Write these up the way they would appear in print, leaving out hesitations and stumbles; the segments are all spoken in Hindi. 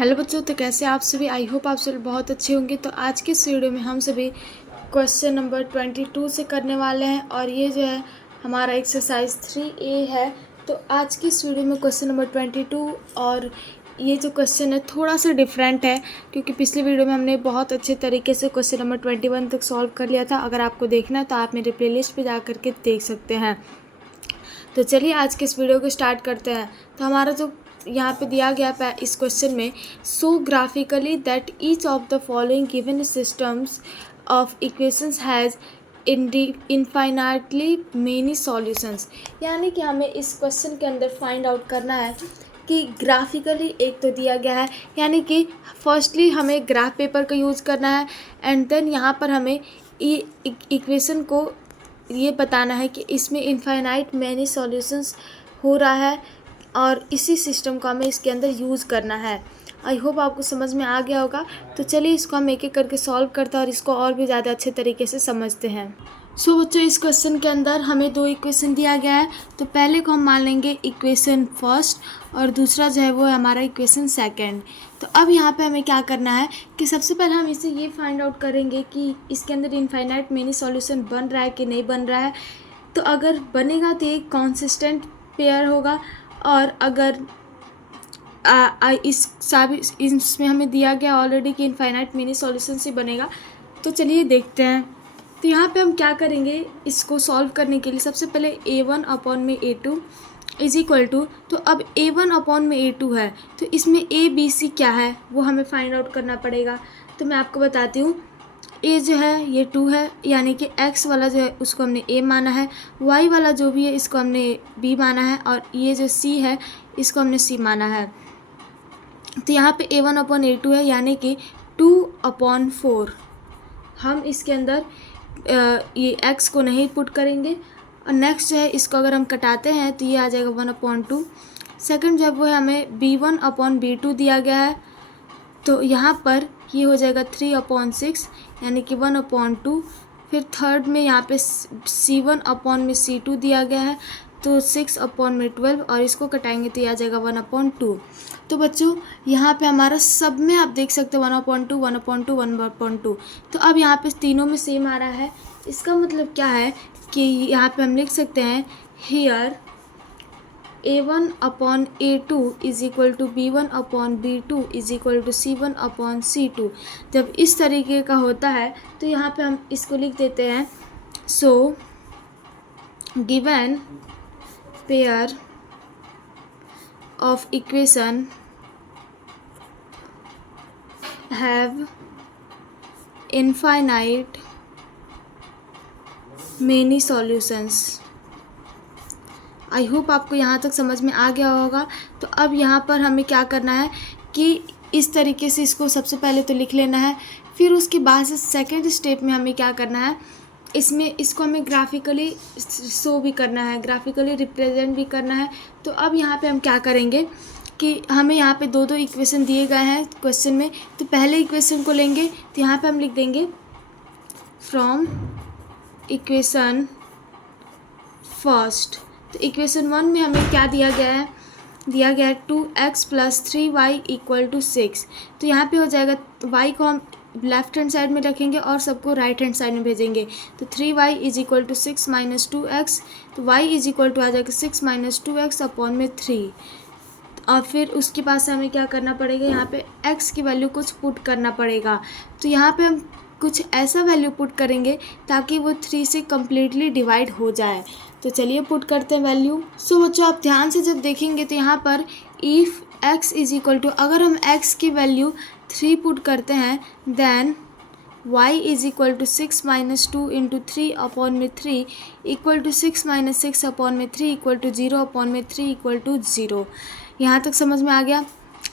हेलो बच्चों, तो कैसे आप सभी। आई होप आप सभी बहुत अच्छे होंगे। तो आज की इस वीडियो में हम सभी क्वेश्चन नंबर 22 से करने वाले हैं और ये जो है हमारा एक्सरसाइज 3A है। तो आज की इस वीडियो में क्वेश्चन नंबर 22 और ये जो क्वेश्चन है थोड़ा सा डिफरेंट है, क्योंकि पिछली वीडियो में हमने बहुत अच्छे तरीके से क्वेश्चन नंबर 21 तक सॉल्व कर लिया था। अगर आपको देखना है तो आप मेरे प्लेलिस्ट पे जा करके देख सकते हैं। तो चलिए आज के इस वीडियो को स्टार्ट करते हैं। तो हमारा जो यहाँ पे दिया गया इस क्वेश्चन में, so graphically that each of the following given systems of equations has infinitely many solutions. यानी कि हमें इस क्वेश्चन के अंदर फाइंड आउट करना है कि ग्राफिकली एक तो दिया गया है, यानी कि फर्स्टली हमें ग्राफ पेपर का यूज़ करना है एंड देन यहाँ पर हमें इक्वेशन को ये बताना है कि इसमें इनफाइनाइट मैनी सॉल्यूशंस हो रहा है और इसी सिस्टम को हमें इसके अंदर यूज़ करना है। आई होप आपको समझ में आ गया होगा। तो चलिए इसको हम एक एक करके सॉल्व करते हैं और इसको और भी ज़्यादा अच्छे तरीके से समझते हैं। सो बच्चों, इस क्वेश्चन के अंदर हमें दो इक्वेशन दिया गया है। तो पहले को हम मान लेंगे इक्वेशन फर्स्ट और दूसरा जो है वो है हमारा इक्वेशन सेकंड। तो अब यहाँ पे हमें क्या करना है कि सबसे पहले हम इसे ये फाइंड आउट करेंगे कि इसके अंदर इनफाइनाइट मेनी सॉल्यूशन बन रहा है कि नहीं बन रहा है। तो अगर बनेगा तो एक कॉन्सिस्टेंट पेयर होगा, और अगर इसमें हमें दिया गया ऑलरेडी कि इनफाइनाइट मेनी सॉल्यूशन से बनेगा। तो चलिए देखते हैं। तो यहाँ पे हम क्या करेंगे, इसको सॉल्व करने के लिए सबसे पहले a1 अपॉन में a2 इज इक्वल टू, तो अब a1 अपॉन में a2 है तो इसमें a b c क्या है वो हमें फाइंड आउट करना पड़ेगा। तो मैं आपको बताती हूँ, a जो है ये 2 है, यानी कि x वाला जो है उसको हमने a माना है, y वाला जो भी है इसको हमने b माना है, और ये जो c है इसको हमने c माना है। तो यहाँ पे a1 अपॉन a2 है, यानी कि 2/4। हम इसके अंदर ये x को नहीं पुट करेंगे। और नेक्स्ट जो है इसको अगर हम कटाते हैं तो ये आ जाएगा 1/2। सेकंड जो है वो है हमें b1 अपॉन b2 दिया गया है, तो यहाँ पर ये हो जाएगा 3/6, यानी कि 1/2। फिर थर्ड में यहाँ पे c1 अपॉन में c2 दिया गया है, तो 6/12, और इसको कटाएंगे तो ये आ जाएगा 1/2। तो बच्चों यहाँ पे हमारा सब में आप देख सकते हो 1/2 1/2 1/2। तो अब यहाँ पे तीनों में सेम आ रहा है। इसका मतलब क्या है कि यहाँ पे हम लिख सकते हैं here a1 upon a2 is equal to b1 upon b2 is equal to c1 upon c2। जब इस तरीके का होता है तो यहाँ पे हम इसको लिख देते हैं, so given pair of equation have infinite many solutions. I hope आपको यहाँ तक समझ में आ गया होगा। तो अब यहाँ पर हमें क्या करना है कि इस तरीके से इसको सबसे पहले तो लिख लेना है, फिर उसके बाद से सेकेंड स्टेप में हमें क्या करना है, इसको हमें ग्राफिकली शो भी करना है, ग्राफिकली रिप्रेजेंट भी करना है। तो अब यहाँ पे हम क्या करेंगे कि हमें यहाँ पे दो इक्वेशन दिए गए हैं क्वेश्चन में। तो पहले इक्वेशन को लेंगे, तो यहाँ पे हम लिख देंगे फ्रॉम इक्वेशन फर्स्ट। तो इक्वेशन 1 में हमें क्या दिया गया है, 2x + 3y = 6। तो यहाँ पे हो जाएगा, y को हम लेफ्ट हैंड साइड में रखेंगे और सबको राइट हैंड साइड में भेजेंगे। तो 3y = 6 - 2x, तो y = आ जाएगा 6 - 2x अपॉन में 3। और फिर उसके पास हमें क्या करना पड़ेगा, यहाँ पे x की वैल्यू कुछ पुट करना पड़ेगा। तो यहाँ पे हम कुछ ऐसा वैल्यू पुट करेंगे ताकि वो 3 से कम्प्लीटली डिवाइड हो जाए। तो चलिए पुट करते हैं वैल्यू। सो बच्चों आप ध्यान से जब देखेंगे तो यहाँ पर if x is equal to, अगर हम x की वैल्यू 3 पुट करते हैं then y is equal to 6 - 2 × 3 upon में 3 इक्वल टू 6 - 6 अपॉन में 3 इक्वल टू 0 अपॉन में 3 इक्वल टू 0। यहाँ तक समझ में आ गया।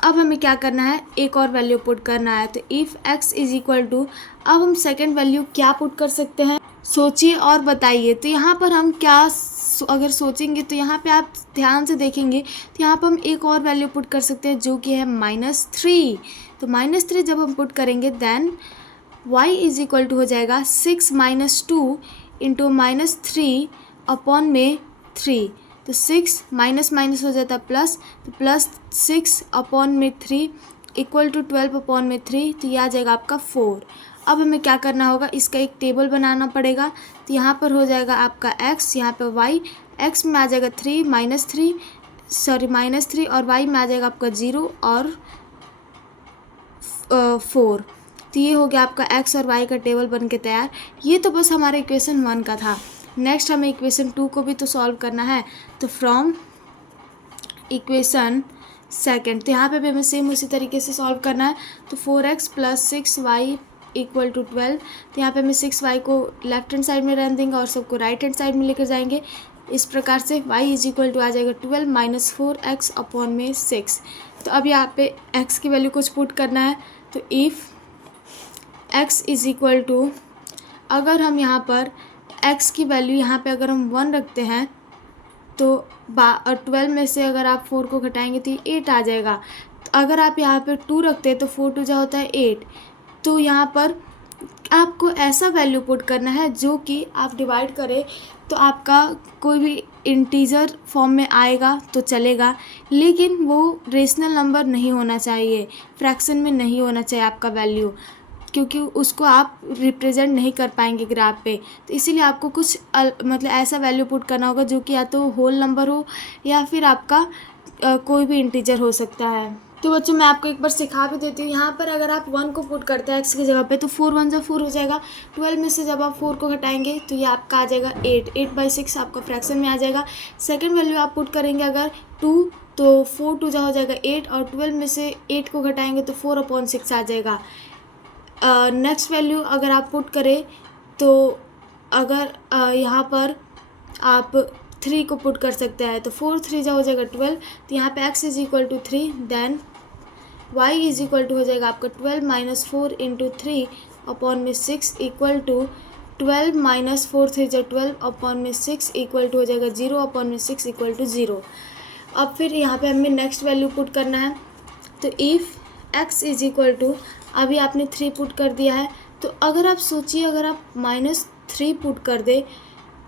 अब हमें क्या करना है, एक और वैल्यू पुट करना है। तो if x is equal to, अब हम सेकंड वैल्यू क्या पुट कर सकते हैं, सोचिए और बताइए। तो यहाँ पर हम क्या अगर सोचेंगे तो यहाँ पे आप ध्यान से देखेंगे तो यहाँ पर हम एक और वैल्यू पुट कर सकते हैं जो कि है -3। तो -3 जब हम पुट करेंगे then y is equal to हो जाएगा 6 - 2 × -3 अपॉन में 3। तो 6 माइनस माइनस हो जाता है प्लस, तो +6 अपॉन में 3 इक्वल टू 12/3, तो ये आ जाएगा आपका 4। अब हमें क्या करना होगा, इसका एक टेबल बनाना पड़ेगा। तो यहाँ पर हो जाएगा आपका x, यहाँ पर y, x में आ जाएगा -3 और y में आ जाएगा आपका 0 और 4। तो ये हो गया आपका x और y का टेबल बन के तैयार। ये तो बस हमारे इक्वेशन 1 का था। नेक्स्ट हमें इक्वेशन 2 को भी तो सॉल्व करना है। तो फ्रॉम इक्वेशन सेकेंड, तो यहाँ पे भी हमें सेम उसी तरीके से सॉल्व करना है। तो 4x + 6y = 12। तो यहाँ पे हमें 6y को लेफ्ट हैंड साइड में रहने देंगे और सबको राइट हैंड साइड में लेकर जाएंगे। इस प्रकार से y = आ जाएगा 12 - 4x/6। तो अब यहाँ पे x की वैल्यू कुछ पुट करना है। तो इफ़ x = अगर हम यहाँ पर x की वैल्यू यहाँ पे अगर हम 1 रखते हैं तो 12 में से अगर आप 4 को घटाएंगे तो 8 आ जाएगा। तो अगर आप यहाँ पे 2 रखते हैं तो 4 × 2 होता है 8। तो यहाँ पर आपको ऐसा वैल्यू पुट करना है जो कि आप डिवाइड करें तो आपका कोई भी इंटीजर फॉर्म में आएगा तो चलेगा, लेकिन वो रेशनल नंबर नहीं होना चाहिए, फ्रैक्शन में नहीं होना चाहिए आपका वैल्यू, क्योंकि उसको आप रिप्रेजेंट नहीं कर पाएंगे ग्राफ पे। तो इसीलिए आपको कुछ मतलब ऐसा वैल्यू पुट करना होगा जो कि या तो होल नंबर हो या फिर आपका कोई भी इंटीजर हो सकता है। तो बच्चों मैं आपको एक बार सिखा भी देती हूँ। यहाँ पर अगर आप 1 को पुट करते हैं x की जगह पे तो 4 × 1 = 4 हो जाएगा। 12 में से जब आप 4 को घटाएंगे तो ये आपका आ जाएगा 8/6 आपका फ्रैक्शन में आ जाएगा। सेकंड वैल्यू आप पुट करेंगे अगर 2, तो 4 × 2 हो जाएगा 8 और 12 में से 8 को घटाएंगे तो 4/6 आ जाएगा। नेक्स्ट वैल्यू अगर आप पुट करें तो अगर यहाँ पर आप 3 को पुट कर सकते हैं तो 4 × 3 हो जाएगा 12। तो यहाँ पे x = 3, देन y = हो जाएगा आपका 12 - 4 × 3/6 = 12 - 4 × 3 = 12/6 हो जाएगा 0/6 = 0। अब फिर यहाँ पे हमें नेक्स्ट वैल्यू पुट करना है। तो इफ़ x = अभी आपने 3 पुट कर दिया है, तो अगर आप सोचिए अगर आप -3 पुट कर दे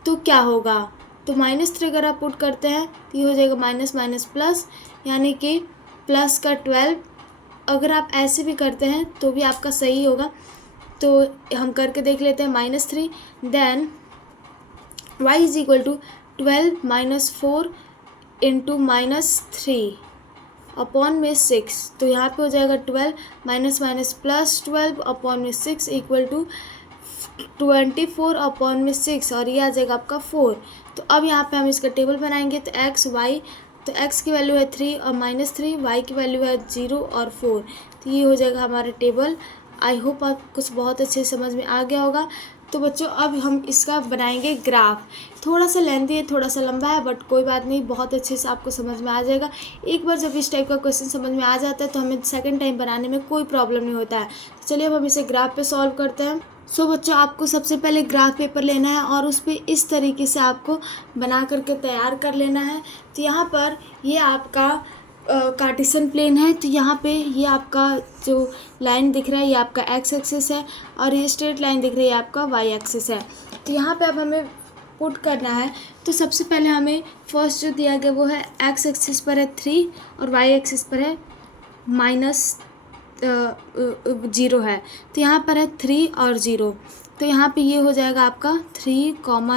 तो क्या होगा। तो -3 अगर आप पुट करते हैं तो ये हो जाएगा माइनस प्लस, यानी कि प्लस का 12। अगर आप ऐसे भी करते हैं तो भी आपका सही होगा। तो हम करके देख लेते हैं -3, देन y = 12 - 4 × -3/6। तो यहाँ पे हो जाएगा 12 - +12/6 = 24/6 और ये आ जाएगा आपका 4। तो अब यहाँ पे हम इसका टेबल बनाएंगे। तो x y, तो x की वैल्यू है 3 और -3, y की वैल्यू है 0 और 4। तो ये हो जाएगा हमारा टेबल। आई होप आप कुछ बहुत अच्छे समझ में आ गया होगा। तो बच्चों अब हम इसका बनाएंगे ग्राफ। थोड़ा सा लेंथी है, थोड़ा सा लंबा है, बट कोई बात नहीं, बहुत अच्छे से आपको समझ में आ जाएगा। एक बार जब इस टाइप का क्वेश्चन समझ में आ जाता है तो हमें सेकंड टाइम बनाने में कोई प्रॉब्लम नहीं होता है। तो चलिए अब हम इसे ग्राफ पे सॉल्व करते हैं। सो बच्चों आपको सबसे पहले ग्राफ पेपर लेना है और उस पर इस तरीके से आपको बना करके तैयार कर लेना है। तो यहाँ पर ये आपका कार्टेशियन प्लेन है। तो यहाँ पे ये आपका जो लाइन दिख रहा है ये आपका x एक्सिस है और ये स्ट्रेट लाइन दिख रही है आपका y एक्सिस है। तो यहाँ पे अब हमें पुट करना है। तो सबसे पहले हमें फर्स्ट जो दिया गया वो है x एक्सिस पर है 3 और y एक्सिस पर है -0 है। तो यहाँ पर है 3 और 0, तो यहाँ पे ये हो जाएगा आपका 3,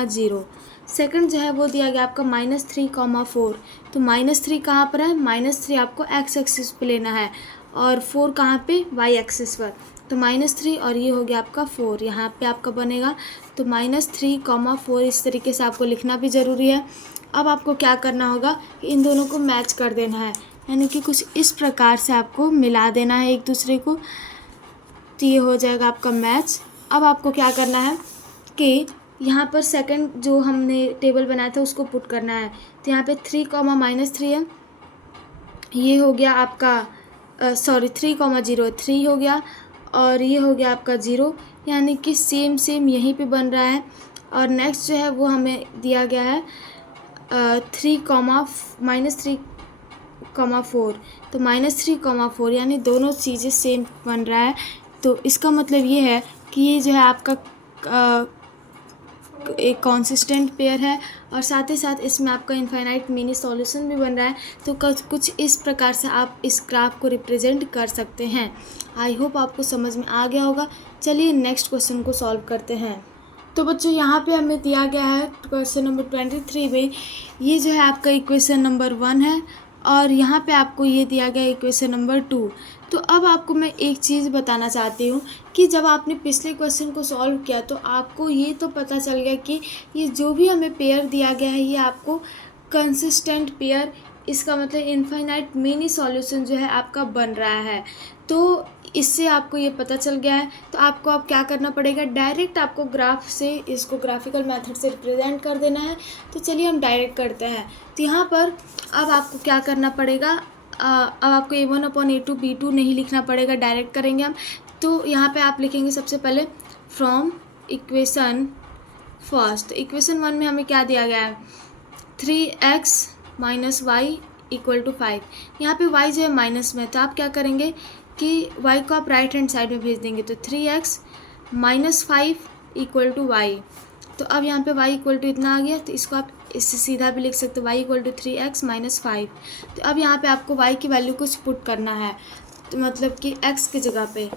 0। सेकंड जो है वो दिया गया आपका -3, 4। तो -3 कहाँ पर है, -3 आपको x एक्सिस पे लेना है और 4 कहाँ पे, y एक्सिस पर। तो -3 और ये हो गया आपका 4, यहाँ पे आपका बनेगा। तो -3, 4 इस तरीके से आपको लिखना भी ज़रूरी है। अब आपको क्या करना होगा कि इन दोनों को मैच कर देना है, यानी कि कुछ इस प्रकार से आपको मिला देना है एक दूसरे को। तो ये हो जाएगा आपका मैच। अब आपको क्या करना है कि यहाँ पर सेकंड जो हमने टेबल बनाया था उसको पुट करना है। तो यहाँ पे 3, -3 है, ये हो गया आपका 3, 0 3 हो गया और ये हो गया आपका 0, यानी कि सेम यहीं पे बन रहा है। और नेक्स्ट जो है वो हमें दिया गया है 3, -3, 4। तो -3, 4 यानी दोनों चीज़ें सेम बन रहा है। तो इसका मतलब ये है कि ये जो है आपका एक कॉन्सिस्टेंट पेयर है और साथ ही साथ इसमें आपका इनफाइनाइट मिनी सॉल्यूशन भी बन रहा है। तो कुछ इस प्रकार से आप इस ग्राफ को रिप्रेजेंट कर सकते हैं। आई होप आपको समझ में आ गया होगा। चलिए नेक्स्ट क्वेश्चन को सॉल्व करते हैं। तो बच्चों यहाँ पे हमें दिया गया है क्वेश्चन नंबर 23 में, ये जो है आपका इक्वेशन नंबर 1 है और यहाँ पे आपको ये दिया गया इक्वेशन नंबर 2। तो अब आपको मैं एक चीज़ बताना चाहती हूँ कि जब आपने पिछले क्वेश्चन को सॉल्व किया तो आपको ये तो पता चल गया कि ये जो भी हमें पेयर दिया गया है ये आपको कंसिस्टेंट पेयर, इसका मतलब इनफाइनाइट मिनी सॉल्यूशन जो है आपका बन रहा है। तो इससे आपको ये पता चल गया है। तो आपको अब क्या करना पड़ेगा, डायरेक्ट आपको ग्राफ से इसको ग्राफिकल मेथड से रिप्रेजेंट कर देना है। तो चलिए हम डायरेक्ट करते हैं। तो यहाँ पर अब आपको क्या करना पड़ेगा, अब आपको A1/A2 B2 नहीं लिखना पड़ेगा, डायरेक्ट करेंगे हम। तो यहाँ पे आप लिखेंगे सबसे पहले फ्रॉम इक्वेशन फर्स्ट। इक्वेशन 1 में हमें क्या दिया गया है, 3x - y = 5। यहाँ पे y जो है माइनस में, तो आप क्या करेंगे कि y को आप राइट हैंड साइड में भेज देंगे। तो 3x - 5 = y। तो अब यहाँ पे y = इतना आ गया, तो इसको आप इससे सीधा भी लिख सकते हो, y = 3x - 5। तो अब यहाँ पे आपको y की वैल्यू कुछ पुट करना है, तो मतलब कि x की जगह पे,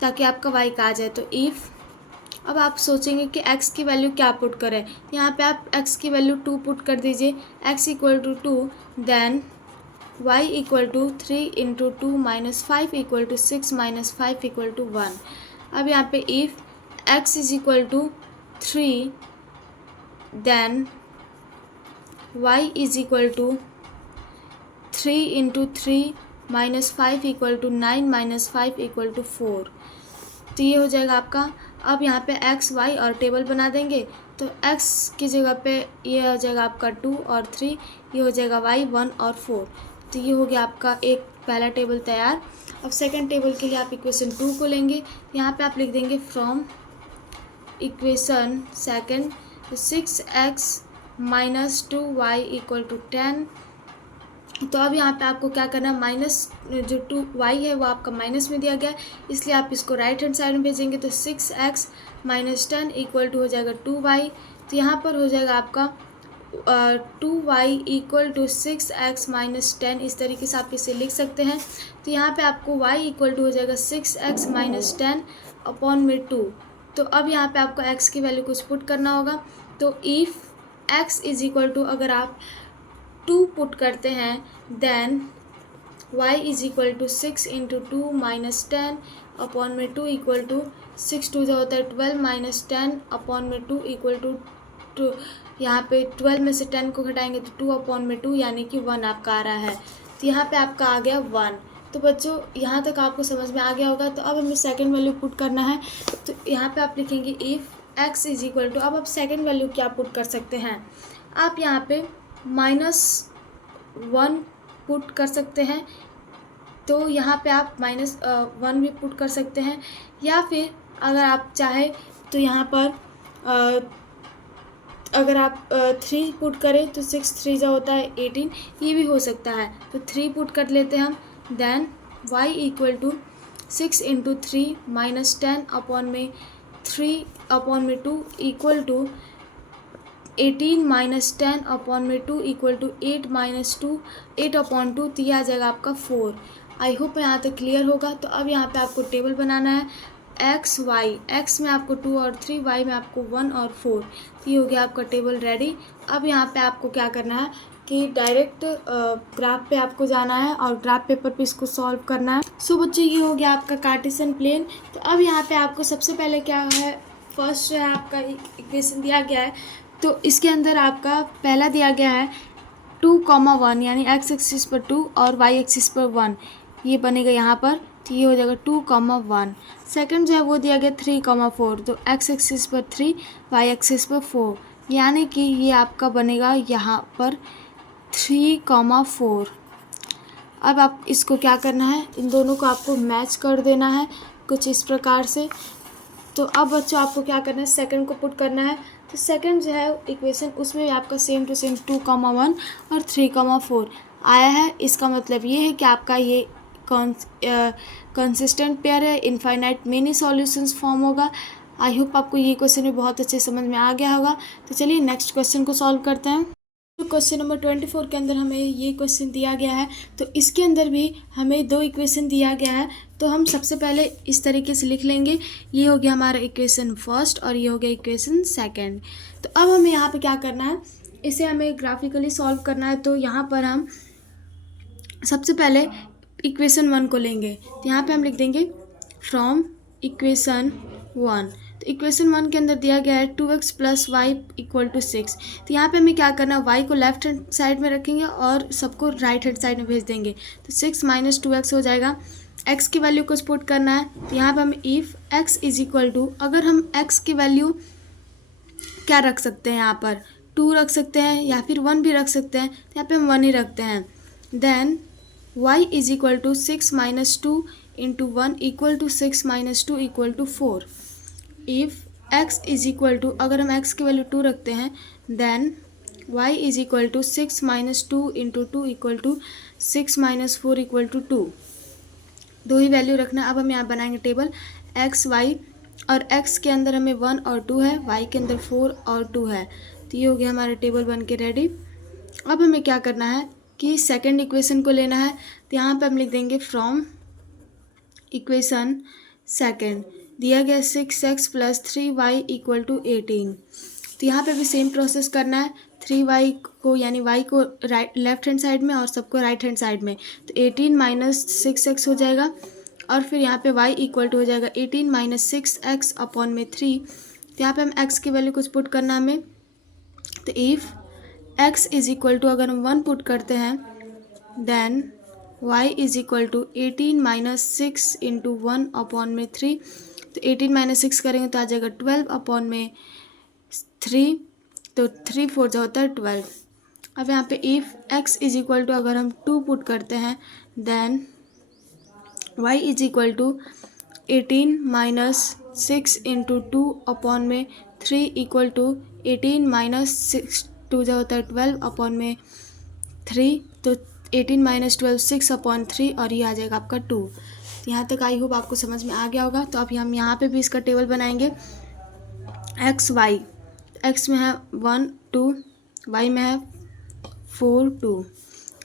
ताकि आपका y का आ जाए। तो इफ़, अब आप सोचेंगे कि x की वैल्यू क्या पुट करें, यहाँ पे आप x की वैल्यू 2 पुट कर दीजिए, x = 2, देन y = 3 × 2 - 5 = 6 - 5 = 1। अब यहाँ पे इफ़ x = 3, देन y = 3 × 3 - 5 = 9 - 5 = 4। तो ये हो जाएगा आपका। अब यहाँ पे x y और टेबल बना देंगे। तो x की जगह पे ये हो जाएगा आपका 2 और 3, ये हो जाएगा y 1 और 4। तो ये हो गया आपका एक पहला टेबल तैयार। अब सेकंड टेबल के लिए आप इक्वेशन 2 को लेंगे, यहाँ पे आप लिख देंगे from equation second 6x - 2y = 10। तो अब यहाँ पे आपको क्या करना है, माइनस जो 2y है वो आपका माइनस में दिया गया है, इसलिए आप इसको राइट हैंड साइड में भेजेंगे। तो 6x - 10 = हो जाएगा 2y। तो यहाँ पर हो जाएगा आपका 2y = 6x - 10। इस तरीके से आप इसे लिख सकते हैं। तो यहाँ पे आपको y = हो जाएगा 6x - 10/2। तो अब यहाँ पे आपको x की वैल्यू कुछ पुट करना होगा। तो इफ़ x = अगर आप 2 पुट करते हैं, देन y = 6 × 2 - 10/2 = 6 2 जो होता है 12 - 10/2 = 2। यहाँ पे 12 में से 10 को घटाएंगे तो 2/2 यानी कि 1 आपका आ रहा है। तो यहाँ पे आपका आ गया 1। तो बच्चों यहाँ तक आपको समझ में आ गया होगा। तो अब हमें सेकंड वैल्यू पुट करना है। तो यहाँ पे आप लिखेंगे इफ़ x = अब आप सेकंड वैल्यू क्या पुट कर सकते हैं, आप यहाँ पे -1 पुट कर सकते हैं। तो यहाँ पे आप -1 भी पुट कर सकते हैं, या फिर अगर आप चाहें तो यहाँ पर अगर आप 3 पुट करें तो 6 3 जो होता है 18, ये भी हो सकता है। तो 3 पुट कर लेते हैं हम, देन y = 6 × 3 - 10/3/2 = 18 - 10/2 = 8/2। तो ये आ जाएगा आपका 4। आई होप यहाँ तक क्लियर होगा। तो अब यहाँ पे आपको टेबल बनाना है x y, x में आपको 2 और 3, y में आपको 1 और 4। तो ये हो गया आपका टेबल रेडी। अब यहाँ पे आपको क्या करना है कि डायरेक्ट ग्राफ पे आपको जाना है और ग्राफ पेपर पे इसको सॉल्व करना है। सो बच्चों ये हो गया आपका कार्टेशियन प्लेन। तो अब यहाँ पे आपको सबसे पहले क्या है, फर्स्ट जो है आपका इक्वेशन दिया गया है। तो इसके अंदर आपका पहला दिया गया है 2,1 यानी x एक्सिस पर 2 और y एक्सिस पर 1, ये बनेगा यहाँ पर। तो ये हो जाएगा 2,1। सेकंड जो है वो दिया गया 3,4, तो x एक्सिस पर 3, y एक्सिस पर 4, यानी कि ये आपका बनेगा यहाँ पर 3,4। अब आप इसको क्या करना है, इन दोनों को आपको मैच कर देना है कुछ इस प्रकार से। तो अब बच्चों आपको क्या करना है, सेकंड को पुट करना है। तो सेकंड जो है इक्वेशन उसमें भी आपका सेम टू सेम 2,1 और 3,4 आया है। इसका मतलब ये है कि आपका ये कंसिस्टेंट पेयर है, इनफाइनाइट मिनी सॉल्यूशंस फॉर्म होगा। आई होप आपको ये क्वेश्चन भी बहुत अच्छे समझ में आ गया होगा। तो चलिए नेक्स्ट क्वेश्चन को सॉल्व करते हैं। तो क्वेश्चन नंबर 24 के अंदर हमें ये क्वेश्चन दिया गया है। तो इसके अंदर भी हमें दो इक्वेशन दिया गया है। तो हम सबसे पहले इस तरीके से लिख लेंगे, ये हो गया हमारा इक्वेशन फर्स्ट और ये हो गया इक्वेशन सेकंड। तो अब हमें यहाँ पे क्या करना है, इसे हमें ग्राफिकली सॉल्व करना है। तो यहाँ पर हम सबसे पहले इक्वेशन 1 को लेंगे। तो यहाँ पे हम लिख देंगे फ्रॉम इक्वेशन 1। तो इक्वेशन 1 के अंदर दिया गया है 2x + y = 6। तो यहाँ पे हमें क्या करना है, y को लेफ्ट हैंड साइड में रखेंगे और सबको राइट हैंड साइड में भेज देंगे। तो 6 - 2x हो जाएगा। x की वैल्यू को पुट करना है। तो यहाँ पे हम इफ़ x = अगर हम x की वैल्यू क्या रख सकते हैं, यहाँ पर 2 रख सकते हैं या फिर 1 भी रख सकते हैं। तो यहाँ पे हम 1 ही रखते हैं। Then y = 6 - 2 × 1 = 6 - 2 = 4। इफ़ x = अगर हम x की वैल्यू 2 रखते हैं, देन y = 6 - 2 × 2 = 6 - 4 = 2। दो ही वैल्यू रखना है। अब हम यहाँ बनाएंगे टेबल x y, और x के अंदर हमें 1 और 2 है, y के अंदर 4 और 2 है। तो ये हो गया हमारा टेबल बन के रेडी। अब हमें क्या करना है कि सेकंड इक्वेशन को लेना है। तो यहाँ पे हम लिख देंगे फ्रॉम इक्वेशन सेकंड दिया गया 6x + 3y = 18। तो यहाँ पे भी सेम प्रोसेस करना है। 3y को यानी y को राइट लेफ्ट हैंड साइड में और सबको राइट हैंड साइड में। तो 18 - 6x हो जाएगा, और फिर यहाँ पे y = हो जाएगा 18 - 6x / 3। तो यहाँ पे हम x की वैल्यू कुछ पुट करना हमें। तो इफ़ x = अगर हम 1 पुट करते हैं, देन y = 18 - 6 × 1 / 3। तो 18 - 6 करेंगे तो आ जाएगा 12 / 3। तो 3 4 जो होता है 12। अब यहाँ पे इफ़ x = अगर हम 2 पुट करते हैं, देन y = 18 - 6 × 2 / 3 = 18 - 6 2 जो होता है 12 / 3। तो 18 - 12 6/3, और ये आ जाएगा आपका 2। यहाँ तक आई होप आपको समझ में आ गया होगा। तो अभी हम यहाँ पे भी इसका टेबल बनाएंगे। x y, x में है 1 2, y में है 4 2।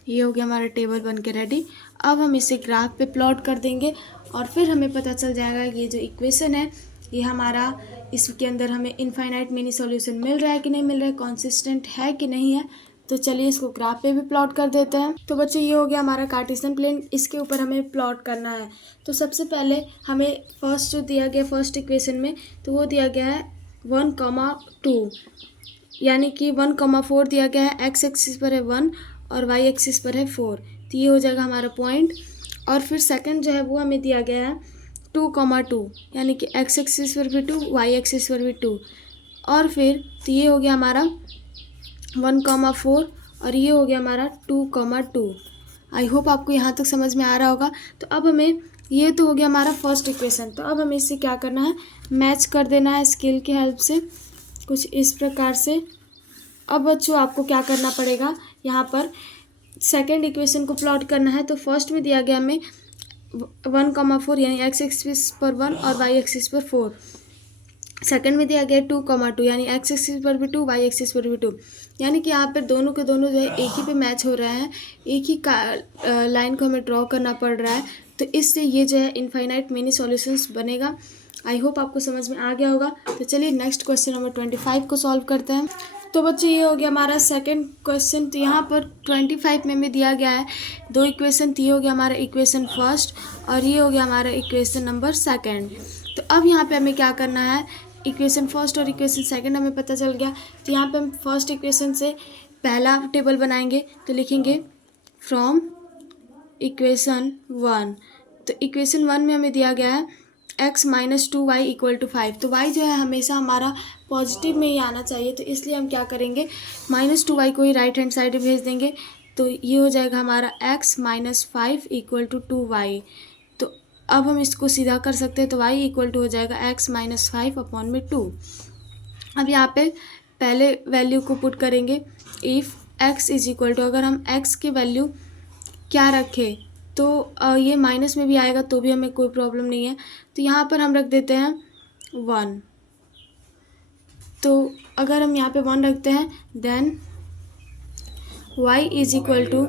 ये हो गया हमारा टेबल बन के रेडी। अब हम इसे ग्राफ पे प्लॉट कर देंगे और फिर हमें पता चल जाएगा कि ये जो इक्वेशन है ये हमारा, इसके अंदर हमें इनफाइनाइट मिनी सॉल्यूशन मिल रहा है कि नहीं मिल रहा है, कॉन्सिस्टेंट है कि नहीं है। तो चलिए इसको ग्राफ पे भी प्लॉट कर देते हैं। तो बच्चे ये हो गया हमारा कार्टेशियन प्लेन, इसके ऊपर हमें प्लॉट करना है। तो सबसे पहले हमें फर्स्ट जो दिया गया फर्स्ट इक्वेशन में, तो वो दिया गया है 1, 2, यानी कि 1, 4 दिया गया है। x एक्सिस पर है 1 और y एक्सिस पर है 4। तो ये हो जाएगा हमारा पॉइंट। और फिर सेकंड जो है वो हमें दिया गया है 2, 2, यानी कि x एक्सिस पर भी 2, y एक्सिस पर भी 2। और फिर तो ये हो गया हमारा 1, 4, और ये हो गया हमारा 2, 2। आई होप आपको यहाँ तक समझ में आ रहा होगा। तो अब हमें ये तो हो गया हमारा फर्स्ट इक्वेशन। तो अब हमें इससे क्या करना है, मैच कर देना है स्केल की हेल्प से कुछ इस प्रकार से। अब बच्चों आपको क्या करना पड़ेगा, यहाँ पर सेकंड इक्वेशन को प्लॉट करना है। तो फर्स्ट में दिया गया हमें 1, 4 यानी x एक्सिस पर 1 और y एक्सिस पर 4। सेकंड में दिया गया 2, 2 यानी x एक्सिस पर भी 2, y एक्सिस पर भी 2। यानी कि यहाँ पर दोनों के दोनों जो है एक ही पे मैच हो रहे हैं, एक ही लाइन को हमें ड्रॉ करना पड़ रहा है। तो इससे ये जो है इनफाइनाइट मिनी सॉल्यूशंस बनेगा। आई होप आपको समझ में आ गया होगा। तो चलिए नेक्स्ट क्वेश्चन नंबर 25 को सॉल्व करते हैं। तो बच्चे ये हो गया हमारा सेकंड क्वेश्चन। तो यहाँ पर 25 में भी दिया गया है दो इक्वेशन। तो ये हो गया हमारा इक्वेशन फर्स्ट और ये हो गया हमारा इक्वेशन नंबर सेकंड। तो अब यहाँ पे हमें क्या करना है, इक्वेशन फर्स्ट और इक्वेशन सेकंड हमें पता चल गया। तो यहाँ पे हम फर्स्ट इक्वेशन से पहला टेबल बनाएंगे। तो लिखेंगे फ्रॉम इक्वेशन 1। तो इक्वेशन 1 में हमें दिया गया है x - 2y = 5। तो y जो है हमेशा हमारा पॉजिटिव में ही आना चाहिए। तो इसलिए हम क्या करेंगे, -2y को ही राइट हैंड साइड में भेज देंगे। तो ये हो जाएगा हमारा x - 5 = 2y। तो अब हम इसको सीधा कर सकते हैं। तो y = हो जाएगा x - 5 / 2। अब यहाँ पे पहले वैल्यू को पुट करेंगे। इफ़ x = अगर हम x की वैल्यू क्या रखें, तो ये माइनस में भी आएगा तो भी हमें कोई प्रॉब्लम नहीं है। तो यहाँ पर हम रख देते हैं 1। तो अगर हम यहाँ पे 1 रखते हैं then y is equal to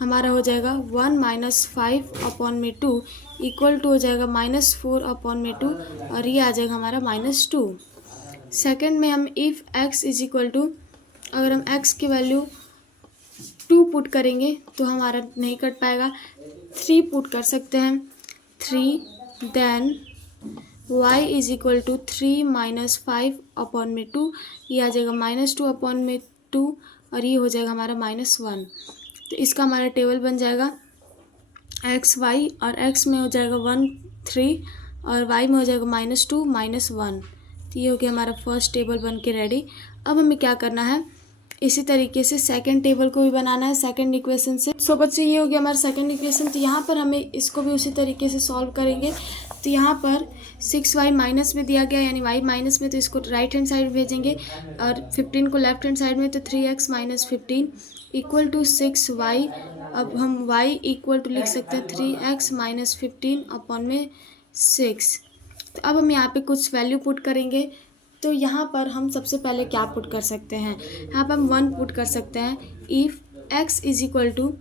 हमारा हो जाएगा 1 माइनस 5/2 इक्वल टू हो जाएगा -4/2 और ये आ जाएगा हमारा -2। सेकेंड में हम if x is equal to अगर हम x की वैल्यू 2 पुट करेंगे तो हमारा नहीं कट पाएगा, 3 पुट कर सकते हैं 3 then y is equal to 3 minus 5/2 ये आ जाएगा -2/2 और ये हो जाएगा हमारा -1। तो इसका हमारा टेबल बन जाएगा XY और x में हो जाएगा 1 3 और y में हो जाएगा -2 -1। तो ये हो गया हमारा फर्स्ट टेबल बन के रेडी। अब हमें क्या करना है, इसी तरीके से सेकंड टेबल को भी बनाना है सेकंड इक्वेशन से। सो बच्चे ये हो गया हमारा सेकंड इक्वेशन। तो यहाँ पर हमें इसको भी उसी तरीके से सॉल्व करेंगे। तो यहाँ पर 6y माइनस में दिया गया यानी y माइनस में, तो इसको राइट हैंड साइड भेजेंगे और 15 को लेफ्ट हैंड साइड में, तो 3x minus 15 equal to 6y। अब हम y इक्वल टू लिख सकते हैं 3x माइनस 15/6। तो अब हम यहाँ पे कुछ वैल्यू पुट करेंगे। तो यहाँ पर हम सबसे पहले क्या पुट कर सकते हैं, यहाँ पर हम 1 पुट कर सकते हैं। If x is equal to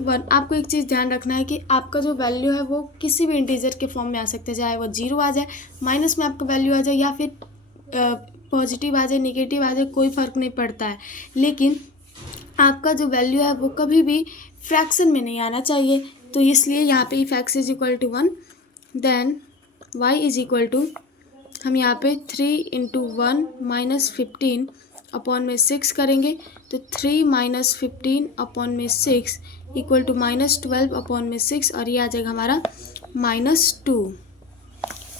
1, आपको एक चीज़ ध्यान रखना है कि आपका जो वैल्यू है वो किसी भी इंटीजर के फॉर्म में आ सकता है, चाहे वो 0 आ जाए, माइनस में आपका वैल्यू आ जाए या फिर पॉजिटिव आ जाए, नेगेटिव आ जाए, कोई फ़र्क नहीं पड़ता है। लेकिन आपका जो वैल्यू है वो कभी भी फ्रैक्शन में नहीं आना चाहिए। तो इसलिए यहाँ पे if x is equal to 1 then y is equal to हम यहाँ पे 3 इंटू 1 माइनस 15/6 करेंगे। तो 3 माइनस 15/6 इक्वल टू -12/6 और ये आ जाएगा हमारा -2।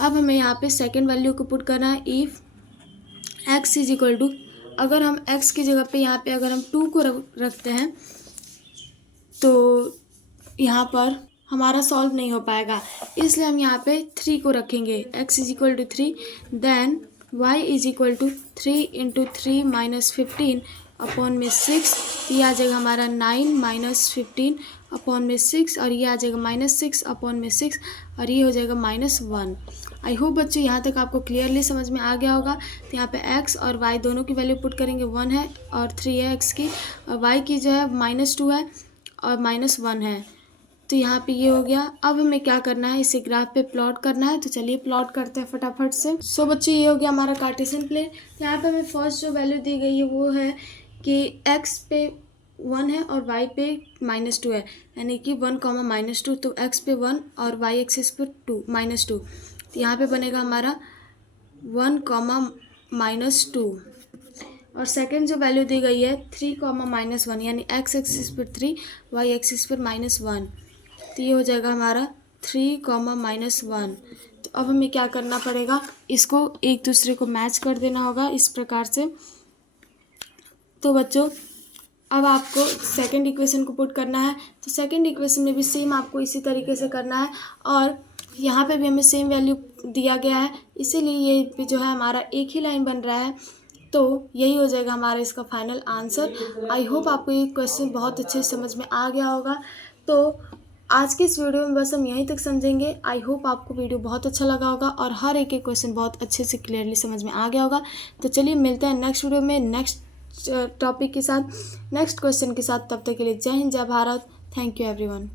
अब हमें यहाँ पे सेकेंड वैल्यू को पुट करना है। If x is equal to अगर हम x की जगह पे यहाँ पे अगर हम 2 को रखते हैं तो यहाँ पर हमारा सॉल्व नहीं हो पाएगा, इसलिए हम यहाँ पे 3 को रखेंगे। x is equal to 3 then y is equal to 3 into 3 minus 15/6 ये आ जाएगा हमारा 9 माइनस 15/6 और ये आ जाएगा -6/6 और ये हो जाएगा -1। आई होप बच्चों यहाँ तक आपको क्लियरली समझ में आ गया होगा। तो यहाँ पे x और y दोनों की वैल्यू पुट करेंगे, 1 है और 3 है x की, और y की जो है -2 है और -1 है। तो यहाँ पे ये हो गया। अब हमें क्या करना है, इसे ग्राफ पे प्लॉट करना है। तो चलिए प्लॉट करते हैं फटाफट से। सो बच्चों ये हो गया हमारा कार्टेशियन प्लेन। यहाँ पे हमें फर्स्ट जो वैल्यू दी गई है वो है कि x पे 1 है और y पे -2 है, यानी कि 1, -2। तो x पे 1 और y एक्सिस पे -2। तो यहाँ पे बनेगा हमारा 1, -2। और सेकंड जो वैल्यू दी गई है 3, -1 यानी x एक्सिस पर 3 y एक्सिस पर -1। तो ये हो जाएगा हमारा 3, -1। तो अब हमें क्या करना पड़ेगा, इसको एक दूसरे को मैच कर देना होगा इस प्रकार से। तो बच्चों अब आपको सेकंड इक्वेशन को पुट करना है। तो सेकंड इक्वेशन में भी सेम आपको इसी तरीके से करना है और यहाँ पे भी हमें सेम वैल्यू दिया गया है, इसीलिए ये भी जो है हमारा एक ही लाइन बन रहा है। तो यही हो जाएगा हमारा इसका फाइनल आंसर। आई होप आपको ये क्वेश्चन बहुत अच्छे से समझ में आ गया होगा। तो आज के इस वीडियो में बस हम यहीं तक समझेंगे। आई होप आपको वीडियो बहुत अच्छा लगा होगा और हर एक क्वेश्चन बहुत अच्छे से क्लियरली समझ में आ गया होगा। तो चलिए मिलते हैं नेक्स्ट वीडियो में नेक्स्ट टॉपिक के साथ, नेक्स्ट क्वेश्चन के साथ। तब तक के लिए जय हिंद, जय भारत। Thank you everyone.